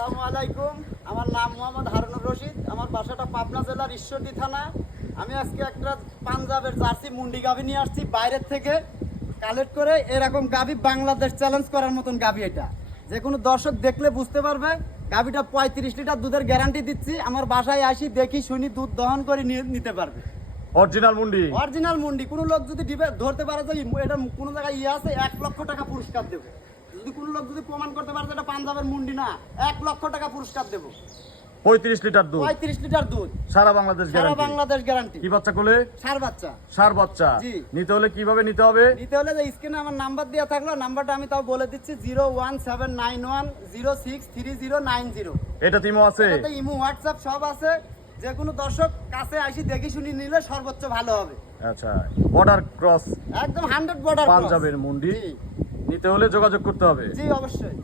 আসসালামু আলাইকুম। আমার নাম মোহাম্মদ হারুনুর রশিদ। আমার বাসাটা পাবনা জেলার ঈশ্বরদী থানা। আমি আজকে একটা পাঞ্জাবের জার্সি মুন্ডি গাভী নিয়ে আসছি বাইরের থেকে কালেক্ট করে। এরকম গাভী বাংলাদেশ চ্যালেঞ্জ করার মতন গাভী এটা। যে কোনো দর্শক দেখলে বুঝতে পারবে গাভীটা 35 লিটার দুধের গ্যারান্টি দিচ্ছি। আমার বাসায় আসি দেখি শুনি দুধ দহন করে নিতে পারবে। অরিজিনাল মুন্ডি, অরিজিনাল মুন্ডি। কোনো লোক যদি ধরতে পারে যে এটা কোনো জায়গায় আছে 1 লক্ষ টাকা পুরস্কার দেবো। যদি কোনো লোক যদি প্রমাণ করতে পারে যে এটা পাঞ্জাবের মুন্ডি না, 1 লক্ষ টাকা পুরস্কার দেবো। 35 লিটার দুধ, 35 লিটার দুধ, সারা বাংলাদেশ সারা গ্যারান্টি। বাংলাদেশ গ্যারান্টি। কি বাচ্চা কোলে? সার বাচ্চা। সার বাচ্চা। জি। নিতে হলে কিভাবে নিতে হবে? নিতে হলে যে স্ক্রিনে আমার নাম্বার দেওয়া থাকলো, নাম্বারটা আমি তাও বলে দিচ্ছি 01791063090। এটা তিমো আছে? এটাতে ইমো হোয়াটসঅ্যাপ সব আছে। যে কোনো দর্শক কাছে আসি দেখি শুনি নিলে সর্বোচ্চ ভালো হবে। আচ্ছা, বর্ডার ক্রস একদম 100 বর্ডার পাঞ্জাবের মুন্ডি। জি নিতে হলে যোগাযোগ করতে হবে। জি অবশ্যই।